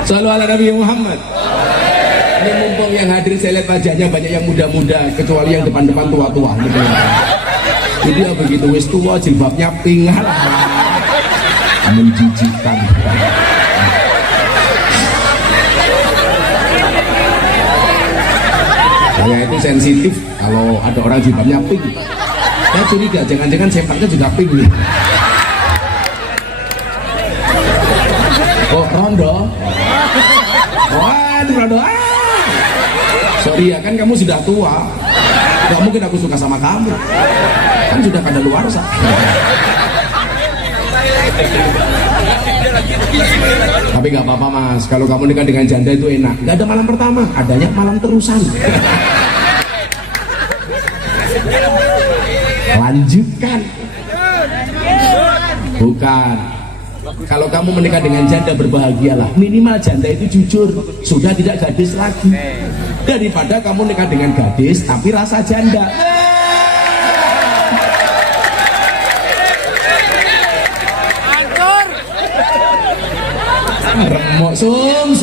Shallu ala Nabi Muhammad. Ini mumpung yang hadir saya lihat wajahnya banyak yang muda-muda, kecuali yang depan-depan tua-tua gitu. Jadi ya begitu wis tua jilbabnya pink, menjijikan. Saya itu sensitif kalau ada orang jilbabnya pink. Saya curiga jangan-jangan sempaknya juga pink. Oh rondo. Waduh rondo. Sorry ya kan kamu sudah tua. Gak mungkin aku suka sama kamu. Kan sudah kadaluarsa. Tapi nggak apa-apa mas, kalau kamu nikah dengan janda itu enak. Nggak ada malam pertama, adanya malam terusan. Lanjutkan. Bukan. Kalau kamu menikah dengan janda berbahagialah. Minimal janda itu jujur, sudah tidak gadis lagi. Daripada kamu nikah dengan gadis tapi rasa janda. Remok sum.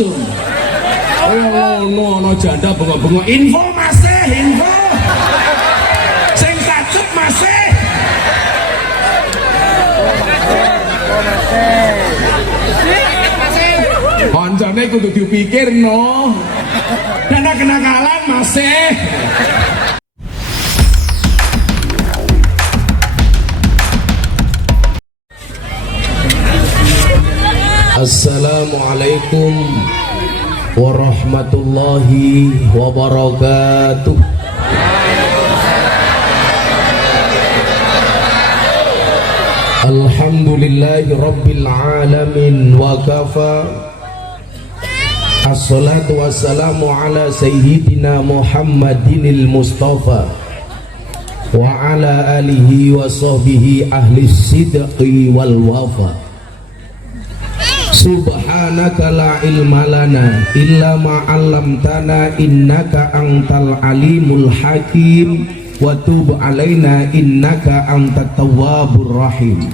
Oh no janda bengok-bengok. Info masih, info. Sing tajuk masih. Koncone kudu dipikir no. Dana kenakalan masih. Assalamualaikum warahmatullahi wabarakatuh. Alhamdulillahi rabbil alamin wa kafa. Assalatu wassalamu ala sayyidina Muhammadinil Mustafa wa ala alihi wa sahbihi ahli sidqi wal wafa. Subhanaka la ilma lana illa ma 'allamtana innaka antal alimul hakim wa tub alaina innaka antat tawwabur rahim.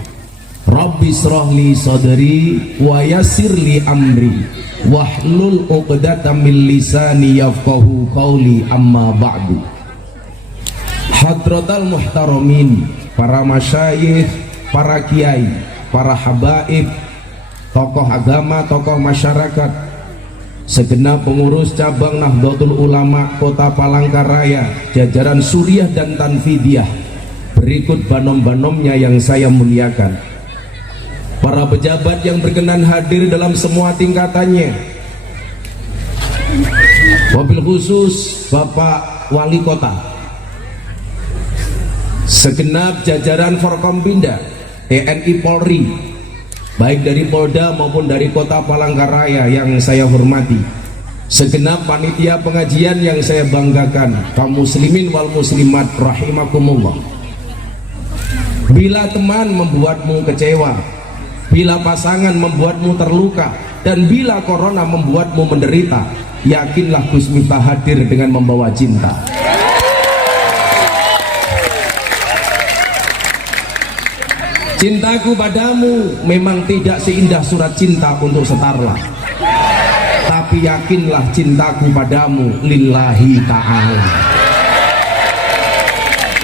Rabbi shrah li sadri wa yassir li amri wahlul 'uqdatam min lisani yafqahu qawli amma ba'du. Hadratal muhtaramin, para masyayikh, para kiai, para habaib, tokoh agama, tokoh masyarakat, segenap pengurus cabang Nahdlatul Ulama Kota Palangkaraya, jajaran Suriah dan Tanfidiyah, berikut banom-banomnya yang saya muliakan. Para pejabat yang berkenan hadir dalam semua tingkatannya, wabil khusus Bapak Wali Kota, segenap jajaran Forkompinda, TNI Polri, baik dari Polda maupun dari Kota Palangkaraya yang saya hormati, segenap panitia pengajian yang saya banggakan, kaum muslimin wal muslimat rahimakumullah. Bila teman membuatmu kecewa, bila pasangan membuatmu terluka, dan bila corona membuatmu menderita, yakinlah Gus Miftah hadir dengan membawa cinta. Cintaku padamu memang tidak seindah surat cinta untuk Setarlah, tapi yakinlah cintaku padamu lillahi ta'ala.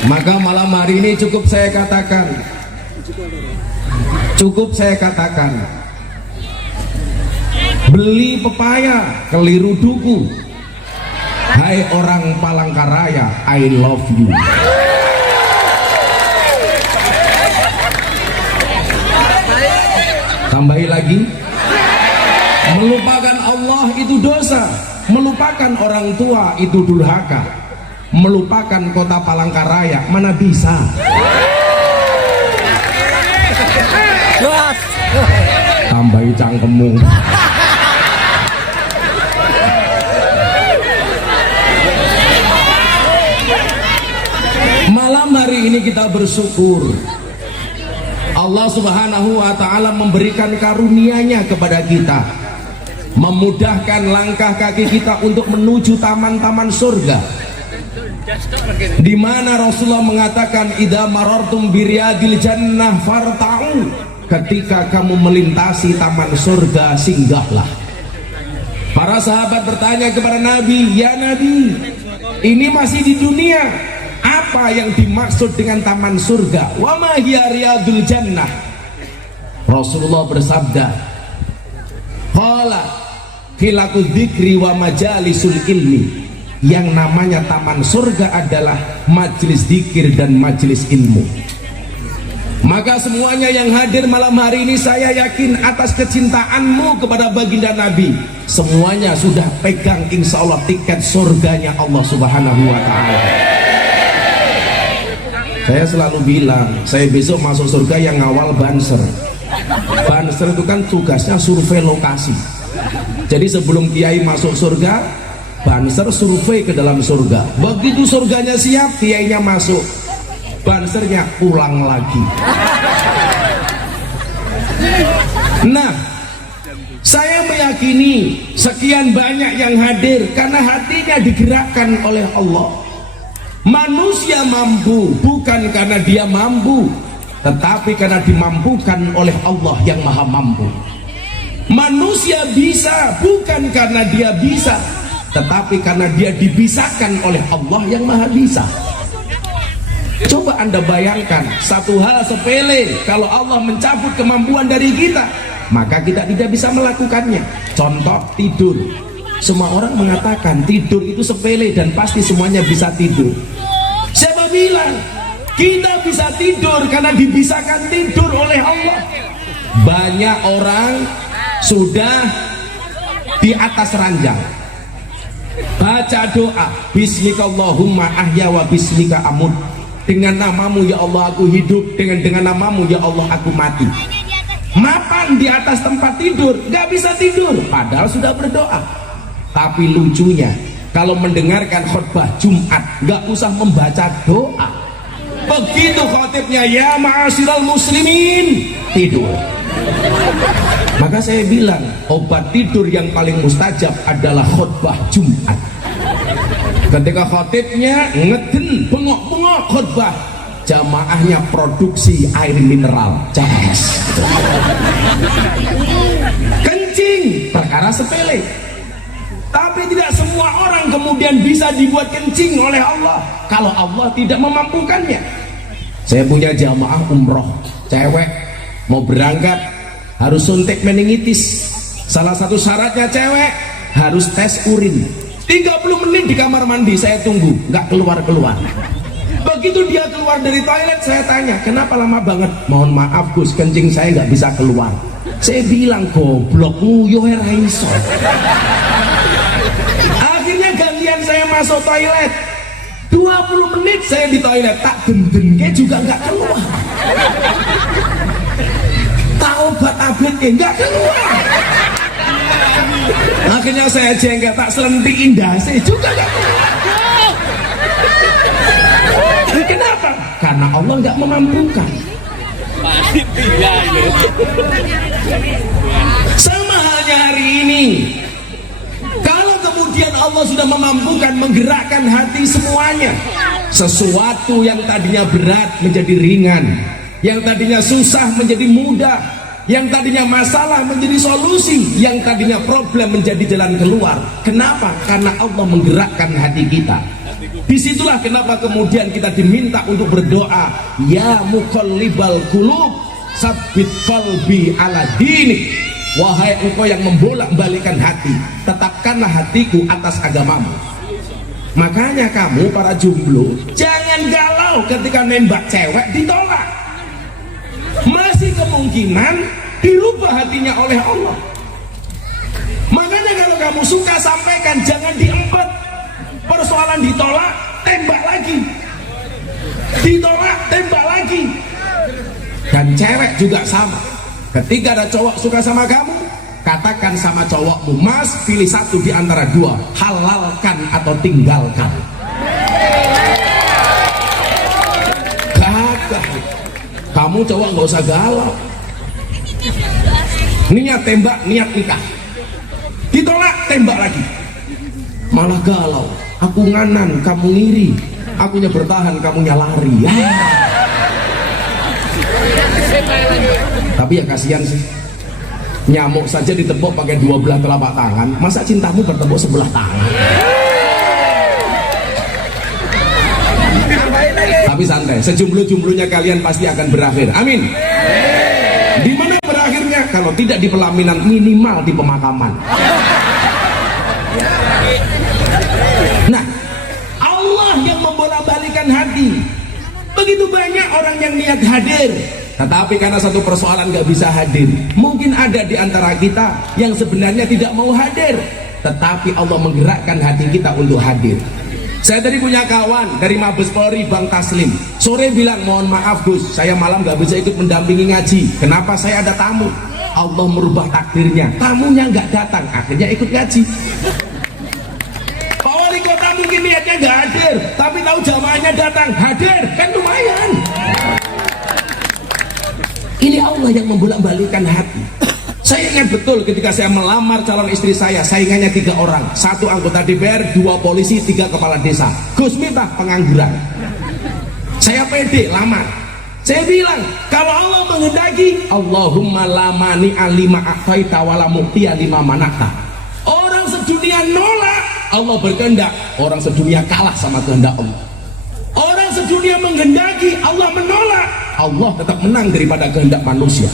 Maka malam hari ini cukup saya katakan, beli pepaya keliru duku. Hai orang Palangkaraya, I love you. Tambahi lagi, melupakan Allah itu dosa, melupakan orang tua itu durhaka, melupakan Kota Palangkaraya mana bisa. Tambahi cangkemmu. Malam hari ini kita bersyukur Allah Subhanahu wa ta'ala memberikan karunia-Nya kepada kita, memudahkan langkah kaki kita untuk menuju taman-taman surga, di mana Rasulullah mengatakan idza marartum biriyadil jannah farta'u, ketika kamu melintasi taman surga singgahlah. Para sahabat bertanya kepada Nabi, ya Nabi, ini masih di dunia, apa yang dimaksud dengan taman surga? Wa ma hiya riyadul jannah. Rasulullah bersabda, qala khilaku dzikri wa majalisul ilmi. Yang namanya taman surga adalah majelis zikir dan majelis ilmu. Maka semuanya yang hadir malam hari ini, saya yakin atas kecintaanmu kepada baginda Nabi, semuanya sudah pegang insya Allah tiket surganya Allah Subhanahu wa ta'ala. Saya selalu bilang, saya besok masuk surga yang ngawal banser. Banser itu kan tugasnya survei lokasi. Jadi sebelum kiai masuk surga, banser survei ke dalam surga. Begitu surganya siap, kiainya masuk, bansernya pulang lagi. Nah, saya meyakini sekian banyak yang hadir karena hatinya digerakkan oleh Allah. Manusia mampu bukan karena dia mampu, tetapi karena dimampukan oleh Allah yang maha mampu. Manusia bisa bukan karena dia bisa, tetapi karena dia dibisakan oleh Allah yang maha bisa. Coba Anda bayangkan satu hal sepele, kalau Allah mencabut kemampuan dari kita, maka kita tidak bisa melakukannya. Contoh tidur. Semua orang mengatakan tidur itu sepele dan pasti semuanya bisa tidur. Siapa bilang kita bisa tidur karena dibisakan tidur oleh Allah? Banyak orang sudah di atas ranjang baca doa, bismikallahumma ahya wa bismika amut. Dengan namamu ya Allah aku hidup, dengan namamu ya Allah aku mati. Mapan di atas tempat tidur, gak bisa tidur padahal sudah berdoa. Tapi lucunya kalau mendengarkan khutbah Jumat gak usah membaca doa, begitu khotibnya ya ma'asyiral muslimin, tidur. Maka saya bilang obat tidur yang paling mustajab adalah khutbah Jumat. Ketika khotibnya ngeden bengok-bengok khutbah, jamaahnya produksi air mineral CAS. Kencing perkara sepele, tapi tidak semua orang kemudian bisa dibuat kencing oleh Allah kalau Allah tidak memampukannya. Saya punya jamaah umroh cewek mau berangkat harus suntik meningitis. Salah satu syaratnya cewek harus tes urin. 30 menit di kamar mandi saya tunggu, nggak keluar-keluar. Begitu dia keluar dari toilet, saya tanya, kenapa lama banget? Mohon maaf Gus, kencing saya nggak bisa keluar. Saya bilang, goblokmu yo raiso. Akhirnya gantian saya masuk toilet. 20 menit saya di toilet, tak dendengke juga nggak keluar. Tak obat abetnya nggak keluar. Akhirnya saya jengkel, tak selentiin dasi juga gak keluar. Kenapa? Karena Allah gak memampukan. Sama halnya hari ini, kalau kemudian Allah sudah memampukan menggerakkan hati semuanya, sesuatu yang tadinya berat menjadi ringan, yang tadinya susah menjadi mudah, yang tadinya masalah menjadi solusi, yang tadinya problem menjadi jalan keluar. Kenapa? Karena Allah menggerakkan hati kita. Disitulah kenapa kemudian kita diminta untuk berdoa, ya muqallibal qulub sabbit qalbi ala dinik. Wahai engkau yang membolak-balikkan hati, tetapkanlah hatiku atas agamamu. Makanya kamu para jomblo jangan galau ketika nembak cewek ditolak. Masih kemungkinan dirubah hatinya oleh Allah. Makanya kalau kamu suka sampaikan, jangan diempet. Persoalan ditolak, tembak lagi. Ditolak, tembak lagi. Dan cewek juga sama. Ketika ada cowok suka sama kamu, katakan sama cowokmu, mas pilih satu di antara dua, halalkan atau tinggalkan. Gagah. Kamu cowok nggak usah galau. Niat tembak, niat nikah. Ditolak, tembak lagi. Malah galau. Aku nganan, kamu ngiri. Akunya bertahan, kamunya lari. Tapi ya kasihan sih. Nyamuk saja ditepuk pakai 12 telapak tangan, masa cintamu bertepuk sebelah tangan? Tapi santai, sejumlah-jumlahnya kalian pasti akan berakhir. Amin. Di mana berakhirnya? Kalau tidak di pelaminan, minimal di pemakaman. Nah, Allah yang membolak-balikan hati. Begitu banyak orang yang niat hadir, tetapi karena satu persoalan gak bisa hadir. Mungkin ada di antara kita yang sebenarnya tidak mau hadir, tetapi Allah menggerakkan hati kita untuk hadir. Saya tadi punya kawan dari Mabes Polri, Bang Taslim. Sore bilang, mohon maaf Gus, saya malam gak bisa ikut mendampingi ngaji. Kenapa? Saya ada tamu. Allah merubah takdirnya, tamunya gak datang, akhirnya ikut ngaji. Pak Wali Kota mungkin niatnya gak hadir, tapi tahu jamaahnya datang, hadir, kan lumayan. Ini Allah yang membolak-balikan hati. Saya ingat betul ketika saya melamar calon istri saya, saingannya 3 orang, 1 anggota DPR, 2 polisi, 3 kepala desa. Gus Miftah pengangguran. Saya pede lamar. Saya bilang, kalau Allah menghendaki, Allahumma lamani alima akfaita wala muqtiya lima manakta. Orang sedunia nolak, Allah berkehendak. Orang sedunia kalah sama kehendak Allah. Orang sedunia menghendaki, Allah menolak. Allah tetap menang daripada kehendak manusia.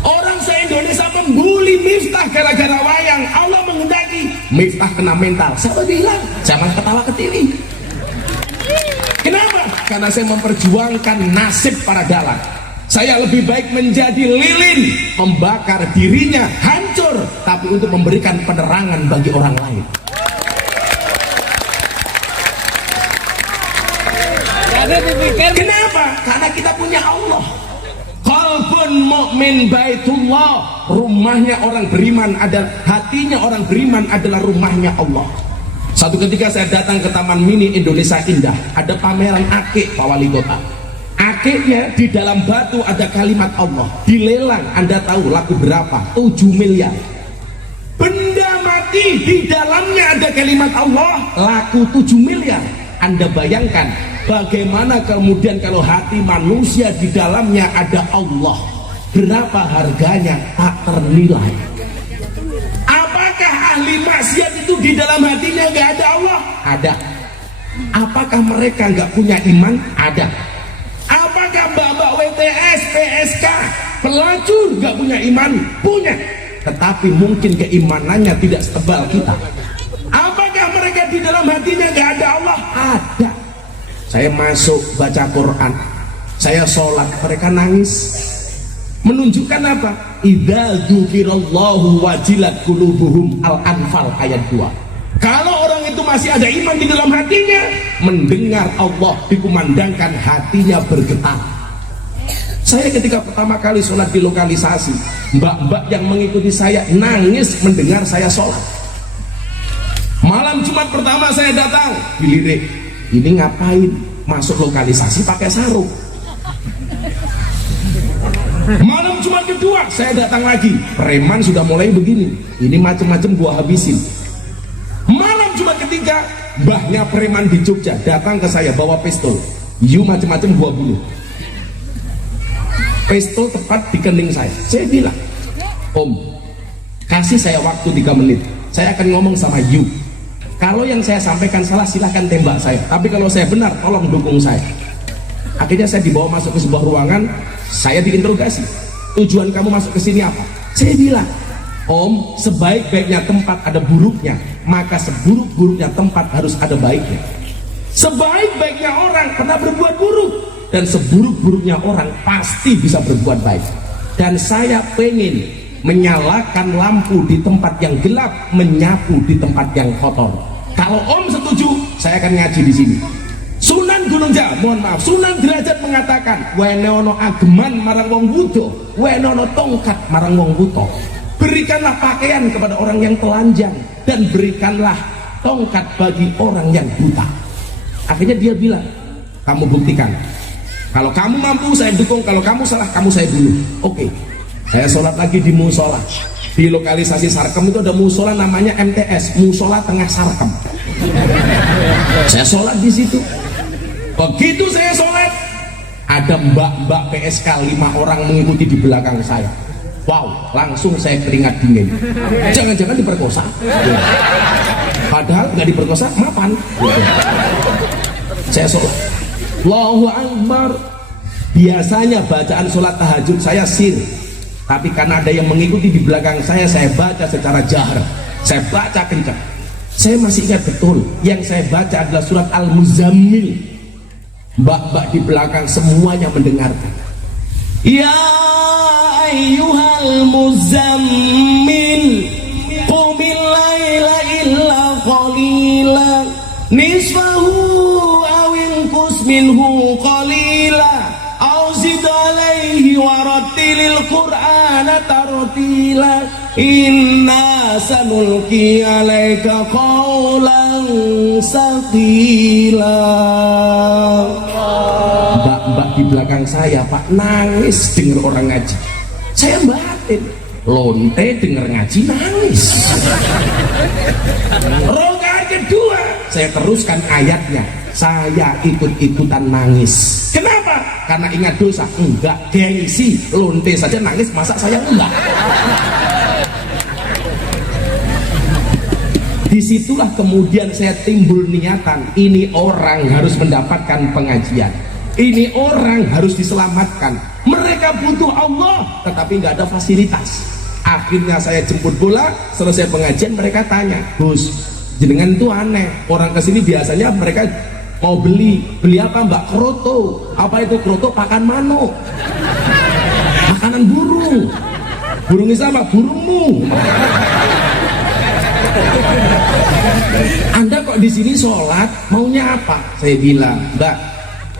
Orang se-Indonesia membuli Miftah gara-gara wayang, Allah menghendaki Miftah kena mental. Saya bilang, jangan ketawa ketili. Kenapa? Karena saya memperjuangkan nasib para dalang. Saya lebih baik menjadi lilin, membakar dirinya hancur, tapi untuk memberikan penerangan bagi orang lain. Kenapa? Karena kita punya Allah. Qalbun mu'min baitullah, rumahnya orang beriman adalah, hatinya orang beriman adalah rumahnya Allah. Satu ketika saya datang ke Taman Mini Indonesia Indah, ada pameran akik Pak Wali Kota. Akiknya di dalam batu ada kalimat Allah, dilelang. Anda tahu laku berapa? 7 miliar. Benda mati di dalamnya ada kalimat Allah, laku 7 miliar. Anda bayangkan bagaimana kemudian kalau hati manusia di dalamnya ada Allah, berapa harganya tak ternilai. Apakah ahli maksiat itu di dalam hatinya gak ada Allah? Ada. Apakah mereka gak punya iman? Ada. Apakah mbak-mbak WTS, PSK, pelacur gak punya iman? Punya. Tetapi mungkin keimanannya tidak setebal kita. Apakah mereka di dalam hatinya gak ada Allah? Ada. Saya masuk baca Quran, saya sholat, mereka nangis. Menunjukkan apa? Idza dzukirallahu wajilat qulubuhum, Al-Anfal ayat 2. Kalau orang itu masih ada iman di dalam hatinya, mendengar Allah dikumandangkan, hatinya bergetar. Saya ketika pertama kali sholat di lokalisasi, mbak-mbak yang mengikuti saya nangis mendengar saya sholat. Malam Jumat pertama saya datang, dilirik, ini ngapain masuk lokalisasi pakai sarung. Malam Jumat kedua saya datang lagi, preman sudah mulai begini, ini macam-macam gua habisin. Malam Jumat ketiga, mbahnya preman di Jogja datang ke saya bawa pistol, you macam-macam gua bunuh. Pistol tepat di kening saya. Saya bilang, Om, kasih saya waktu 3 menit, saya akan ngomong sama you. Kalau yang saya sampaikan salah, silahkan tembak saya. Tapi kalau saya benar, tolong dukung saya. Akhirnya saya dibawa masuk ke sebuah ruangan, saya diinterogasi. Tujuan kamu masuk ke sini apa? Saya bilang, Om, sebaik-baiknya tempat ada buruknya, maka seburuk-buruknya tempat harus ada baiknya. Sebaik-baiknya orang pernah berbuat buruk, dan seburuk-buruknya orang pasti bisa berbuat baik. Dan saya pengen menyalakan lampu di tempat yang gelap, menyapu di tempat yang kotor. Kalau Om setuju, saya akan ngaji di sini. Sunan Gunung Jaya, mohon maaf, Sunan Derajat mengatakan, wenono ageman marang wong wudo, wenono tongkat marang wong buto. Berikanlah pakaian kepada orang yang telanjang, dan berikanlah tongkat bagi orang yang buta. Akhirnya dia bilang, kamu buktikan. Kalau kamu mampu, saya dukung. Kalau kamu salah, kamu saya bunuh. Oke. Saya sholat lagi di musola. Di lokalisasi Sarkem itu ada musola namanya MTS, Musola Tengah Sarkem. Saya sholat di situ. Begitu saya sholat, ada mbak-mbak PSK 5 orang mengikuti di belakang saya. Wow, langsung saya keringat dingin. Jangan-jangan diperkosa. Padahal nggak diperkosa, mapan. Saya sholat. Allahu Akbar. Biasanya bacaan sholat tahajud saya sir, tapi karena ada yang mengikuti di belakang saya baca secara jahar. Saya baca kencang. Saya masih ingat betul yang saya baca adalah surat Al-Muzammil. Mbak-mbak di belakang semuanya mendengarkan. Ya ayyuhal muzammil qumil laila illa qalila nisfahu aw inqus minhu qalila aw zid alaihi warattilil qur'ana tartila inna sanulqi alaika qawlan saqila. Mbak-mbak di belakang saya Pak nangis dengar orang ngaji. Saya batin, lonte dengar ngaji nangis. Rakaat kedua saya teruskan ayatnya, saya ikut-ikutan nangis. Kenapa? Karena ingat dosa. Enggak, gengsi, lonte saja nangis, masa saya enggak? Disitulah kemudian saya timbul niatan, ini orang harus mendapatkan pengajian, ini orang harus diselamatkan. Mereka butuh Allah tetapi nggak ada fasilitas. Akhirnya saya jemput bola, selesai pengajian mereka tanya, Gus jenengan itu aneh, orang kesini biasanya mereka mau beli apa mbak? Kroto. Apa itu kroto? Pakan manuk, makanan burung. Burungnya sama burungmu. Anda kok di sini sholat maunya apa? Saya bilang, Mbak,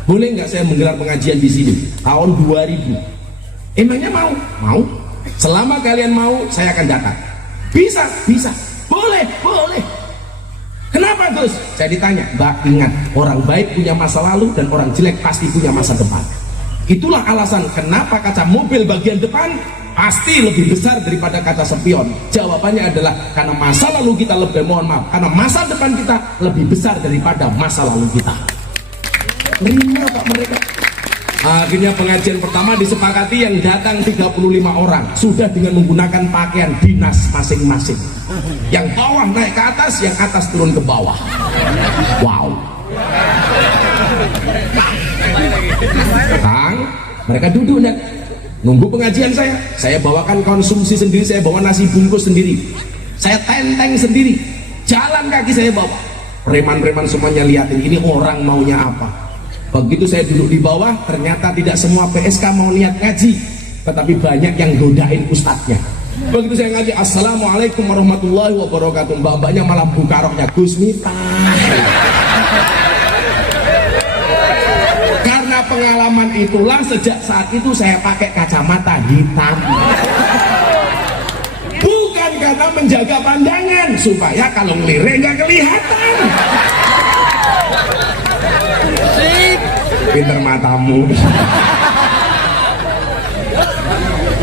boleh nggak saya menggelar pengajian di sini tahun 2000? Emangnya mau? Mau. Selama kalian mau, saya akan datang. Bisa, bisa. Boleh, boleh. Kenapa Gus? Saya ditanya, Mbak ingat, orang baik punya masa lalu dan orang jelek pasti punya masa depan. Itulah alasan kenapa kaca mobil bagian depan pasti lebih besar daripada kaca spion. Jawabannya adalah karena masa lalu kita lebih, mohon maaf, karena masa depan kita lebih besar daripada masa lalu kita. Terima Pak mereka. Akhirnya pengajian pertama disepakati yang datang 35 orang sudah dengan menggunakan pakaian dinas masing-masing. Yang bawah naik ke atas, yang atas turun ke bawah. Wow. Kang, mereka duduk dan nunggu pengajian saya bawakan konsumsi sendiri, saya bawa nasi bungkus sendiri, saya tenteng sendiri, jalan kaki saya bawa. Preman-preman semuanya liatin ini orang maunya apa. Begitu saya duduk di bawah, ternyata tidak semua PSK mau niat ngaji, tetapi banyak yang godain ustadznya. Begitu saya ngaji, assalamualaikum warahmatullahi wabarakatuh, mbak-mbaknya malah buka roknya, Gus Miftah. Karena pengalaman itulah sejak saat itu saya pakai kacamata hitam. Bukan karena menjaga pandangan, supaya kalau ngelirik nggak kelihatan. Pinter matamu.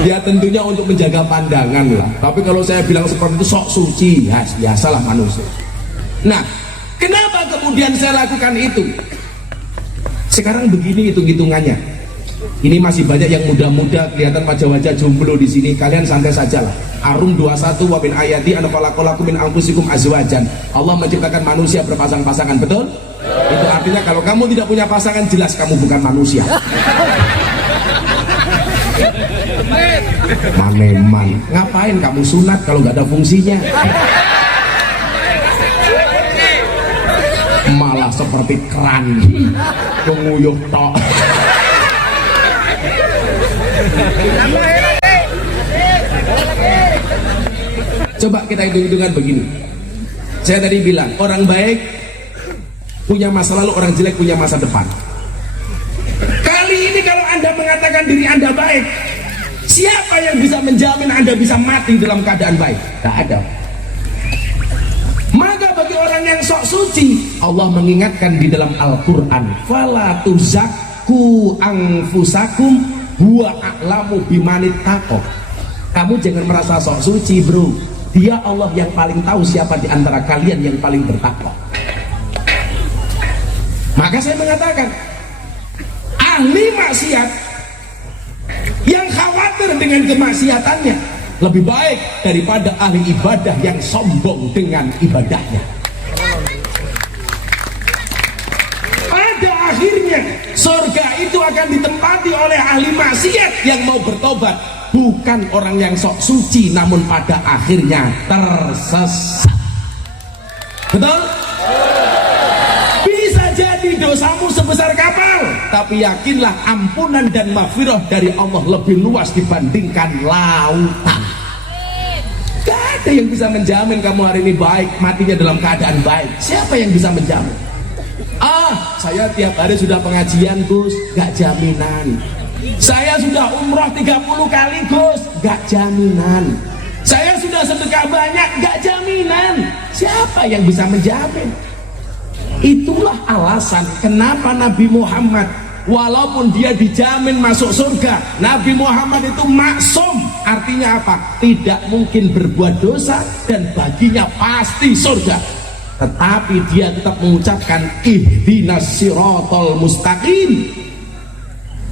Ya tentunya untuk menjaga pandangan lah. Tapi kalau saya bilang seperti itu sok suci, ya biasalah manusia. Nah, kenapa kemudian saya lakukan itu? Sekarang begini hitung-hitungannya. Ini masih banyak yang muda-muda kelihatan wajah-wajah jomblo di sini. Kalian santai saja lah. Arum 21 wa min ayati an khalaqalakum min anfusikum azwajan. Allah menciptakan manusia berpasang-pasangan, betul? Itu artinya kalau kamu tidak punya pasangan, jelas kamu bukan manusia. Maneman, ngapain kamu sunat kalau nggak ada fungsinya? Malah seperti keran, penguyuh tok. Coba kita hitung-hitungan begini. Saya tadi bilang orang baik punya masa lalu, orang jelek punya masa depan. Kali ini kalau Anda mengatakan diri Anda baik, siapa yang bisa menjamin Anda bisa mati dalam keadaan baik? Tak ada. Maka bagi orang yang sok suci, Allah mengingatkan di dalam Al-Quran, fala tuzakku anfusakum huwa a'lamu bimanit taqwa. Kamu jangan merasa sok suci bro, dia Allah yang paling tahu siapa di antara kalian yang paling bertakwa. Maka saya mengatakan ahli maksiat yang khawatir dengan kemaksiatannya lebih baik daripada ahli ibadah yang sombong dengan ibadahnya. Pada akhirnya surga itu akan ditempati oleh ahli maksiat yang mau bertobat, bukan orang yang sok suci namun pada akhirnya tersesat. Betul? Bisa jadi dosamu sebesar kapal, tapi yakinlah ampunan dan maghfirah dari Allah lebih luas dibandingkan lautan. Gak ada yang bisa menjamin kamu hari ini baik, matinya dalam keadaan baik. Siapa yang bisa menjamin? Saya tiap hari sudah pengajian Gus, gak jaminan. Saya sudah umroh 30 kali Gus, gak jaminan. Saya sudah sedekah banyak, gak jaminan. Siapa yang bisa menjamin? Itulah alasan kenapa Nabi Muhammad walaupun dia dijamin masuk surga, Nabi Muhammad itu maksum. Artinya apa? Tidak mungkin berbuat dosa dan baginya pasti surga. Tetapi dia tetap mengucapkan ihdinas siratal mustaqim,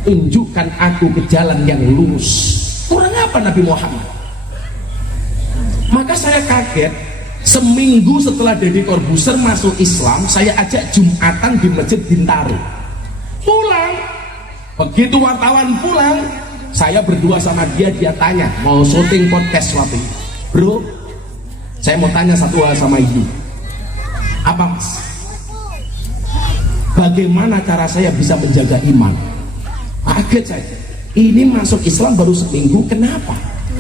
tunjukkan aku ke jalan yang lurus. Kurang apa Nabi Muhammad? Maka saya kaget, seminggu setelah Deddy Corbuzier masuk Islam, saya ajak Jumatan di Masjid Bintaro. Pulang, begitu wartawan pulang, saya berdua sama dia tanya, mau syuting podcast waktu itu. Bro, saya mau tanya satu hal sama ibu. Apa mas? Bagaimana cara saya bisa menjaga iman? Kaget saya. Ini masuk Islam baru seminggu, kenapa?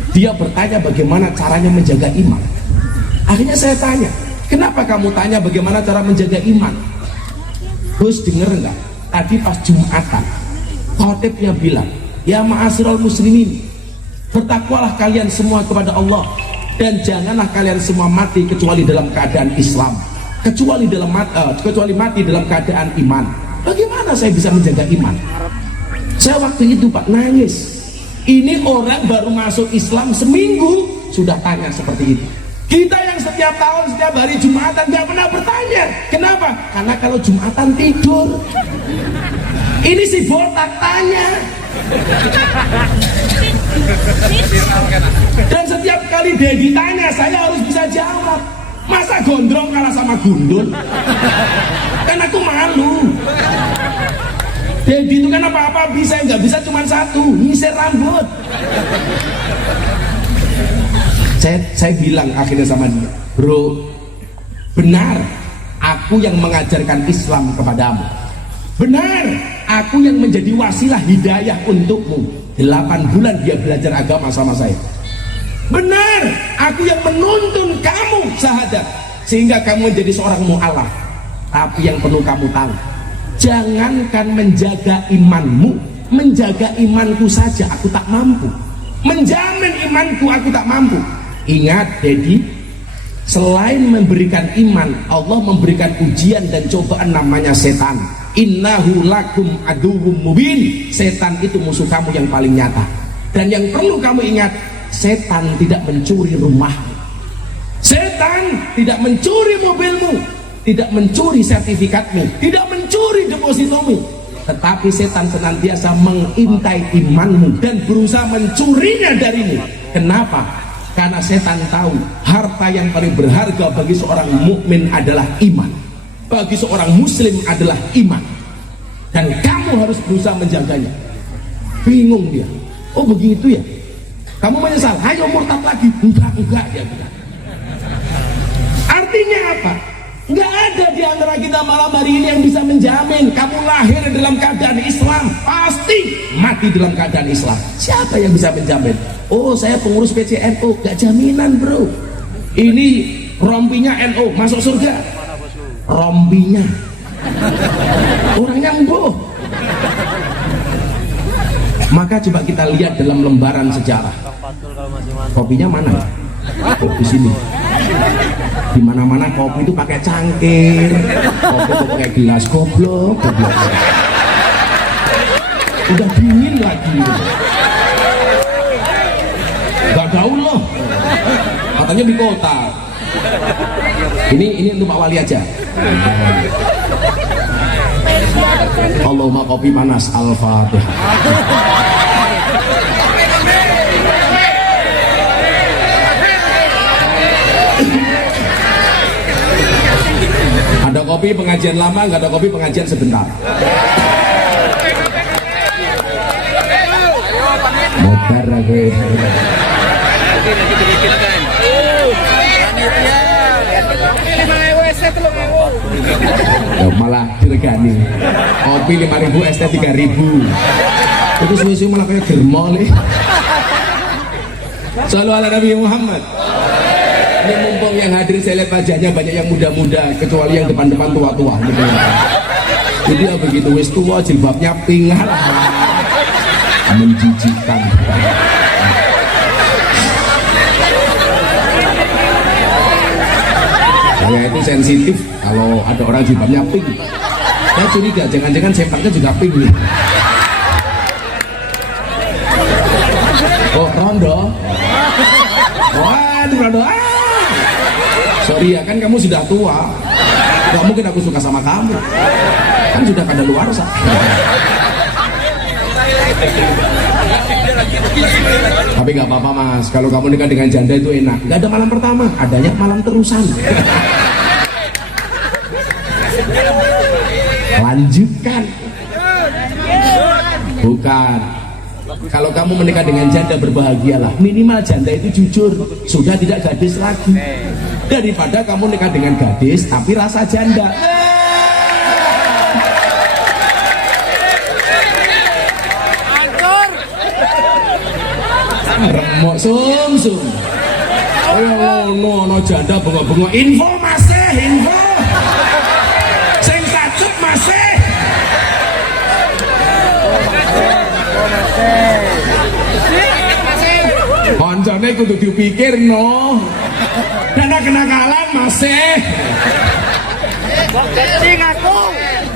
Dia bertanya bagaimana caranya menjaga iman. Akhirnya saya tanya, kenapa kamu tanya bagaimana cara menjaga iman? Gus, denger enggak? Tadi pas Jumatan, khotibnya bilang, ya ma'asyiral muslimin, bertakwalah kalian semua kepada Allah, dan janganlah kalian semua mati kecuali dalam keadaan Islam, kecuali mati dalam keadaan iman. Bagaimana saya bisa menjaga iman? Saya waktu itu Pak nangis. Ini orang baru masuk Islam seminggu sudah tanya seperti itu. Kita yang setiap tahun setiap hari Jumatan nggak pernah bertanya. Kenapa? Karena kalau Jumatan tidur. Ini si botak tanya. Dan setiap kali Dedi tanya, saya harus bisa jawab. Masa gondrong kalah sama gundul? Kan aku malu. Dedi itu kan apa-apa bisa, nggak bisa cuma satu, nyisir rambut. Saya bilang akhirnya sama dia, bro, benar aku yang mengajarkan Islam kepadamu, benar aku yang menjadi wasilah hidayah untukmu. 8 bulan dia belajar agama sama saya. Benar aku yang menuntun kamu syahadat sehingga kamu menjadi seorang mu'alaf. Tapi yang perlu kamu tahu, jangankan menjaga imanmu, menjaga imanku saja aku tak mampu, menjamin imanku aku tak mampu. Ingat Dedi, selain memberikan iman, Allah memberikan ujian dan cobaan namanya setan. Innahu lakum aduwwum mubin. Setan itu musuh kamu yang paling nyata. Dan yang perlu kamu ingat, setan tidak mencuri rumahmu, setan tidak mencuri mobilmu, tidak mencuri sertifikatmu, tidak mencuri depositomu, tetapi setan senantiasa mengintai imanmu dan berusaha mencurinya darimu. Kenapa? Karena setan tahu harta yang paling berharga bagi seorang mukmin adalah iman, bagi seorang muslim adalah iman, dan kamu harus berusaha menjaganya. Bingung dia, oh begitu ya, kamu menyesal, ayo murtad lagi. Enggak dia bilang. Artinya apa? Enggak ada di antara kita malam hari ini yang bisa menjamin kamu lahir dalam keadaan Islam, pasti mati dalam keadaan Islam. Siapa yang bisa menjamin? Oh saya pengurus PCNU, gak jaminan bro. Ini rompinya NU masuk surga, rompinya orangnya embuh. Maka coba kita lihat dalam lembaran sejarah. Kopinya mana? Oh, di sini. Di mana-mana kopi itu pakai cangkir, kopi itu pakai gelas, goblok. Udah dingin lagi. Gak gaul loh. Katanya di kota. Ini untuk Pak Wali aja. Allahumma kopi panas. Al-Fatihah. kopi pengajian lama, nggak ada kopi pengajian sebentar. Motor aku. Ya, malah diregani. Kopi 5.000, ST 3.000. Itu suwe-suwe malah kayak germol nih. Shallu ala Nabi Muhammad. Ini mumpung yang hadir saya lihat wajahnya banyak yang muda-muda, kecuali yang depan-depan tua-tua gitu. Jadi ya begitu wis tua jilbabnya pink, menjijikkan. Saya itu sensitif kalau ada orang jilbabnya pink. Saya curiga jangan-jangan sempaknya juga pink nih. Oh rondo. Waduh rondo. Sorry ya kan kamu sudah tua. Gak mungkin aku suka sama kamu. Kan sudah kadaluarsa. Tapi gak apa-apa mas, kalau kamu nikah dengan janda itu enak. Gak ada malam pertama, adanya malam terusan. Lanjutkan. Bukan. Kalau kamu menikah dengan janda berbahagialah. Minimal janda itu jujur, sudah tidak gadis lagi. Daripada kamu nikah dengan gadis tapi rasa janda. Remok sum. Oh no janda bengok-bengok. Info masih, info. Sing tajuk masih. Koncone kudu dipikir no. Dana kenakalan masih. Cing aku.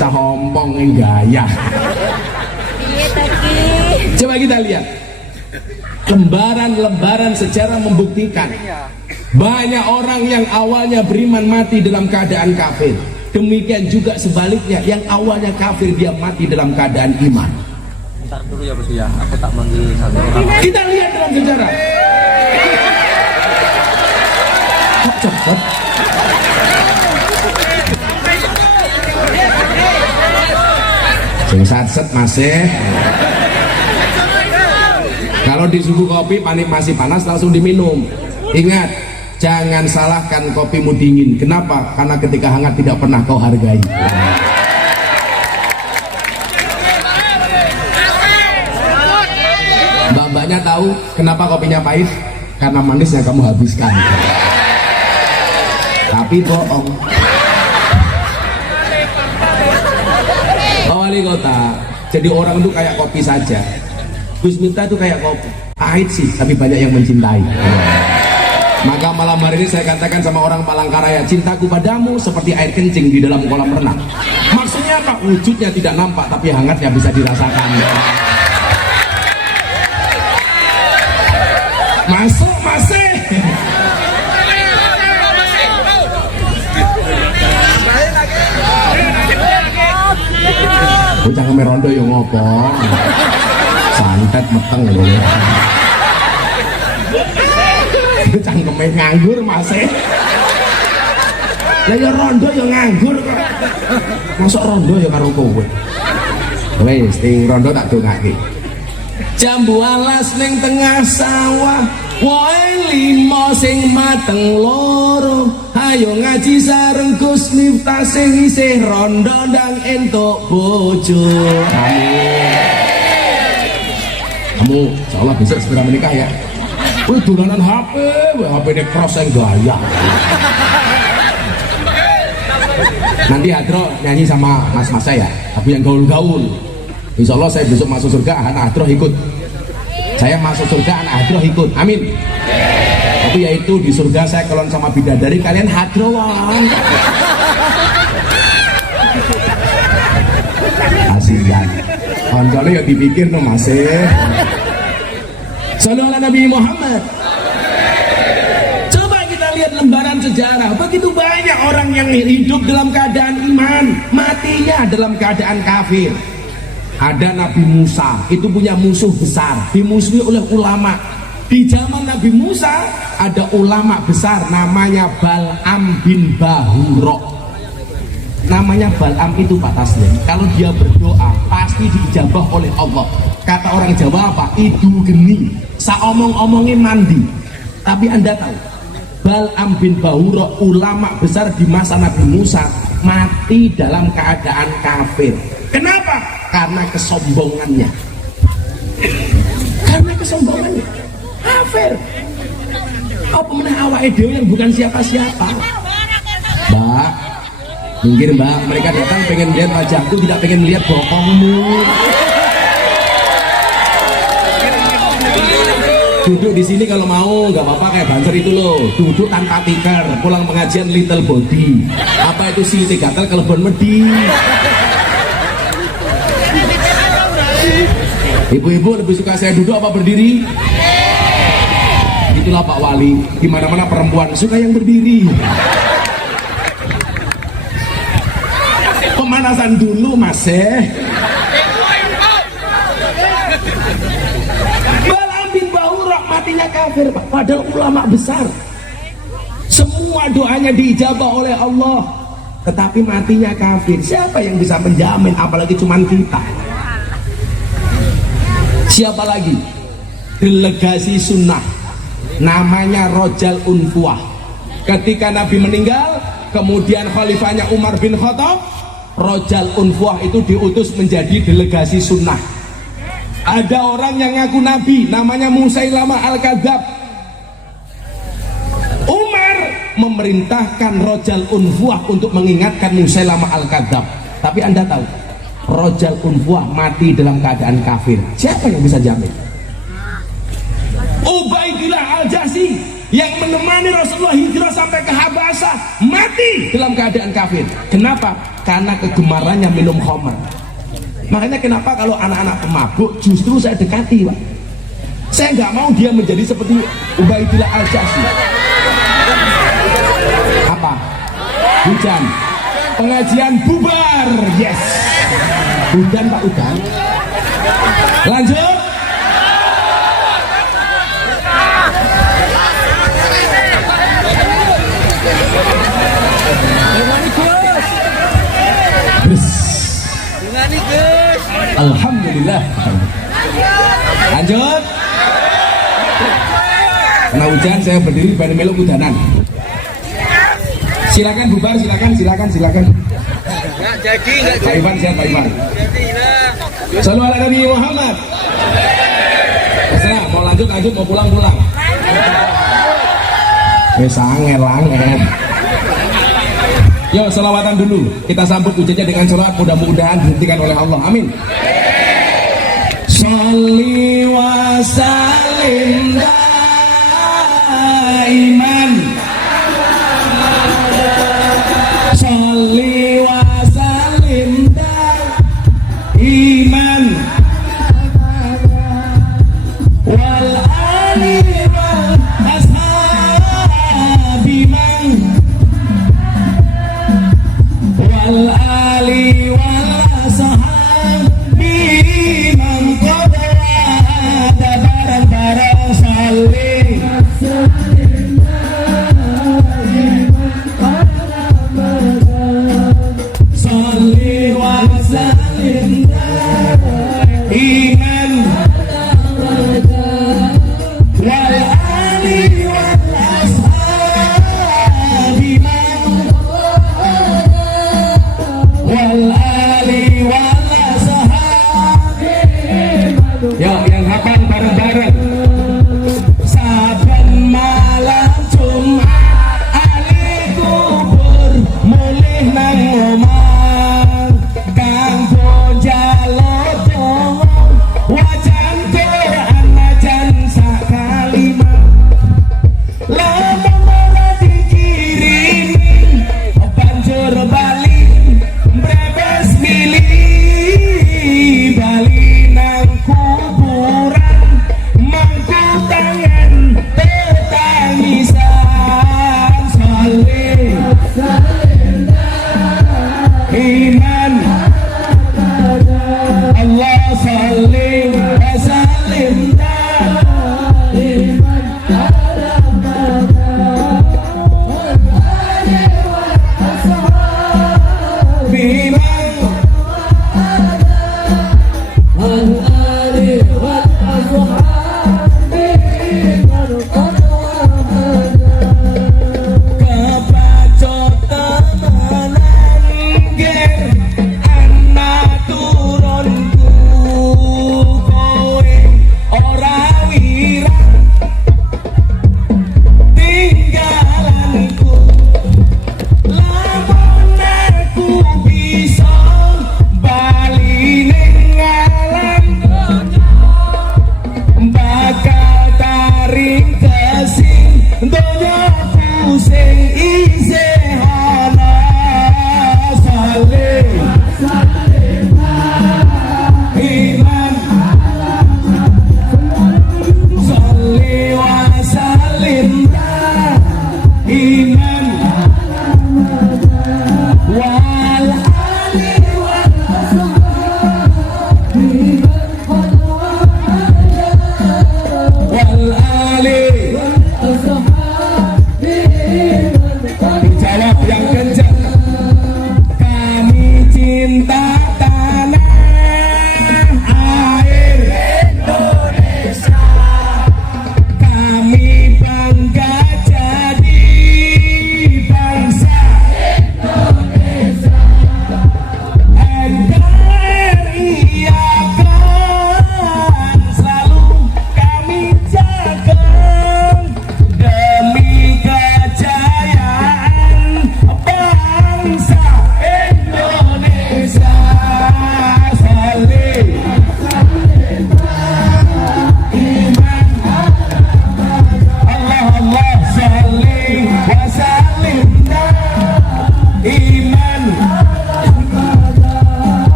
Cah ompong yang gaya. Coba kita lihat. Lembaran-lembaran sejarah membuktikan banyak orang yang awalnya beriman mati dalam keadaan kafir. Demikian juga sebaliknya, yang awalnya kafir dia mati dalam keadaan iman. Bentar dulu ya bos ya, aku tak manggil satu orang. Kita lihat dalam sejarah. Kok cepet? Sing satset masih. Kalau disuguh kopi panik masih panas langsung diminum. Ingat, jangan salahkan kopimu dingin. Kenapa? Karena ketika hangat tidak pernah kau hargai. Mbak-mbaknya tahu kenapa kopinya pahit? Karena manis yang kamu habiskan. Tapi bohong. Pak Wali Kota, jadi orang itu kayak kopi saja. Gus Miftah itu kayak kopi, pahit sih, tapi banyak yang mencintai. Maka malam hari ini saya katakan sama orang Palangkaraya, cintaku padamu seperti air kencing di dalam kolam renang. Maksudnya apa? Wujudnya tidak nampak, tapi hangatnya bisa dirasakan. Masuk, masih. Bocah kemerondo yang ngopong. Santet meteng lho. Cangkeme nganggur masih. Lah ya rondo ya nganggur kok. Mosok rondo ya karo kowe. Wis ting rondo tak dongake. Jambu alas ning tengah sawah, woe limo sing mateng loro. Ayo ngaji sareng Gus Miftah sing isih rondo ndang entuk bojo. Amin. Kamu insyaallah besok segera menikah ya. Wih dolanan HP, HP ini cross yang gaya. Nanti Hadro nyanyi sama mas-mas saya, tapi yang gaul-gaul. Insyaallah saya besok masuk surga, anak Hadro ikut. Saya masuk surga, anak Hadro ikut. Amin. Tapi yaitu di surga saya kelon sama bidadari, kalian Hadroan. Kasihan. Koncone ya dipikir no masih. Shallu ala Nabi Muhammad. Coba kita lihat lembaran sejarah. Begitu banyak orang yang hidup dalam keadaan iman, matinya dalam keadaan kafir. Ada Nabi Musa, itu punya musuh besar, dimusuhi oleh ulama. Di zaman Nabi Musa ada ulama besar namanya Bal'am bin Bahura. namanya Bal'am itu Pak Taslim, kalau dia berdoa pasti diijabah oleh Allah. Kata orang Jawa apa? Idu geni, saomong-omongnya mandi. Tapi Anda tahu, Bal'am bin Bahura, ulama besar di masa Nabi Musa, mati dalam keadaan kafir. Kenapa? Karena kesombongannya. Karena kesombongannya kafir. Apa meneh awake dhewe yang bukan siapa-siapa. Mbak, minggir Mbak, mereka datang pengen lihat wajahku, tidak pengen lihat bokongmu. Duduk di sini kalau mau, nggak apa-apa, kayak banser itu loh. Duduk tanpa tikar, pulang pengajian little body. Apa itu sih gatal kelebon medi. Ibu-ibu lebih suka saya duduk apa berdiri? Itulah Pak Wali, dimana-mana perempuan suka yang berdiri. Pemanasan dulu Mas. Bal'am bin Bahura matinya kafir Pak, padahal ulama besar. Semua doanya diijabah oleh Allah, tetapi matinya kafir. Siapa yang bisa menjamin, apalagi cuman kita? Siapa lagi? Delegasi sunnah, namanya Rojal Unfuah. Ketika Nabi meninggal, kemudian khalifahnya Umar bin Khattab, Rojal Unfuah itu diutus menjadi delegasi sunnah. Ada orang yang ngaku Nabi, namanya Musailamah Al-Kadzab. Umar memerintahkan Rojal Unfuah untuk mengingatkan Musailamah Al-Kadzab. Tapi Anda tahu, Rojal Unfuah mati dalam keadaan kafir. Siapa yang bisa jamin? Ubaidillah Al-Jasi yang menemani Rasulullah hijrah sampai ke Habasah mati dalam keadaan kafir. Kenapa? Karena kegemarannya minum khamar. Makanya kenapa kalau anak-anak pemabuk justru saya dekati Pak. Saya nggak mau dia menjadi seperti Ubaidillah Al-Jasi. Apa? Hujan. Pengajian bubar. Yes. Udan Pak Udan. Lanjut. Alhamdulillah. Lanjut. Karena hujan saya berdiri pada meluk udanan. Silakan bubar, silakan. Nggak jadi. Pak Iwan, siap Pak Iwan. Sallu ala Nabi Muhammad. Terserah, mau lanjut, mau pulang. Wes angel. Yo, selawatan dulu. Kita sambut ujiannya dengan sholat, mudah-mudahan dihentikan oleh Allah. Amin. Sholli wa sallim daiman